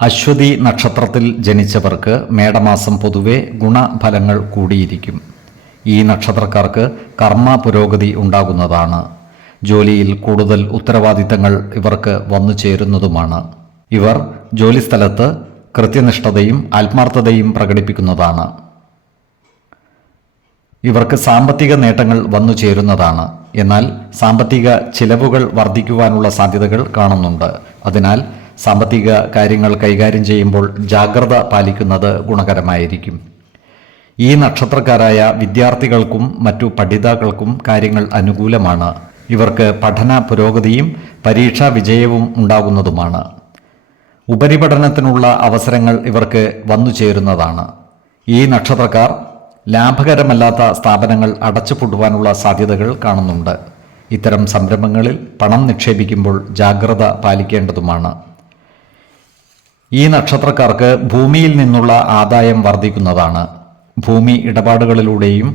അശ്വതി നക്ഷത്രത്തിൽ ജനിച്ചവർക്ക് മേടമാസം പൊതുവെ ഗുണഫലങ്ങൾ കൂടിയിരിക്കും. ഈ നക്ഷത്രക്കാർക്ക് കർമ്മ പുരോഗതി ഉണ്ടാകുന്നതാണ്. ജോലിയിൽ കൂടുതൽ ഉത്തരവാദിത്തങ്ങൾ ഇവർക്ക് വന്നു ചേരുന്നതുമാണ്. ഇവർ ജോലിസ്ഥലത്ത് കൃത്യനിഷ്ഠതയും ആത്മാർത്ഥതയും പ്രകടിപ്പിക്കുന്നതാണ്. ഇവർക്ക് സാമ്പത്തിക നേട്ടങ്ങൾ വന്നു ചേരുന്നതാണ്. എന്നാൽ സാമ്പത്തിക ചിലവുകൾ വർദ്ധിക്കുവാനുള്ള സാധ്യതകൾ കാണുന്നുണ്ട്. അതിനാൽ സാമ്പത്തിക കാര്യങ്ങൾ കൈകാര്യം ചെയ്യുമ്പോൾ ജാഗ്രത പാലിക്കുന്നത് ഗുണകരമായിരിക്കും. ഈ നക്ഷത്രക്കാരായ വിദ്യാർത്ഥികൾക്കും മറ്റു പഠിതാക്കൾക്കും കാര്യങ്ങൾ അനുകൂലമാണ്. ഇവർക്ക് പഠന പുരോഗതിയും പരീക്ഷാ വിജയവും ഉണ്ടാകുന്നതുമാണ്. ഉപരിപഠനത്തിനുള്ള അവസരങ്ങൾ ഇവർക്ക് വന്നു ചേരുന്നതാണ്. ഈ നക്ഷത്രക്കാർ ലാഭകരമല്ലാത്ത സ്ഥാപനങ്ങൾ അടച്ചുപൂട്ടുവാനുള്ള സാധ്യതകൾ കാണുന്നുണ്ട്. ഇത്തരം സംരംഭങ്ങളിൽ പണം നിക്ഷേപിക്കുമ്പോൾ ജാഗ്രത പാലിക്കേണ്ടതുമാണ്. ഈ നക്ഷത്രക്കാർക്ക് ഭൂമിയിൽ നിന്നുള്ള ആദായം വർദ്ധിക്കുന്നതാണ്. ഭൂമി ഇടപാടുകളിലൂടെയും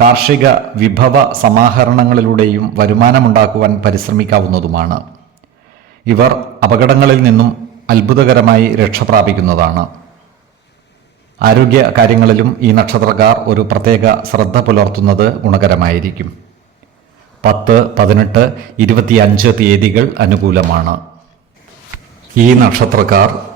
കാർഷിക വിഭവ സമാഹരണങ്ങളിലൂടെയും വരുമാനമുണ്ടാക്കുവാൻ പരിശ്രമിക്കാവുന്നതുമാണ്. ഇവർ അപകടങ്ങളിൽ നിന്നും അത്ഭുതകരമായി രക്ഷപ്രാപിക്കുന്നതാണ് ആരോഗ്യ കാര്യങ്ങളിലും ഈ നക്ഷത്രക്കാർ ഒരു പ്രത്യേക ശ്രദ്ധ പുലർത്തുന്നത് ഗുണകരമായിരിക്കും. പത്ത് പതിനെട്ട് ഇരുപത്തിയഞ്ച് തീയതികൾ അനുകൂലമാണ്. ഈ നക്ഷത്രക്കാർ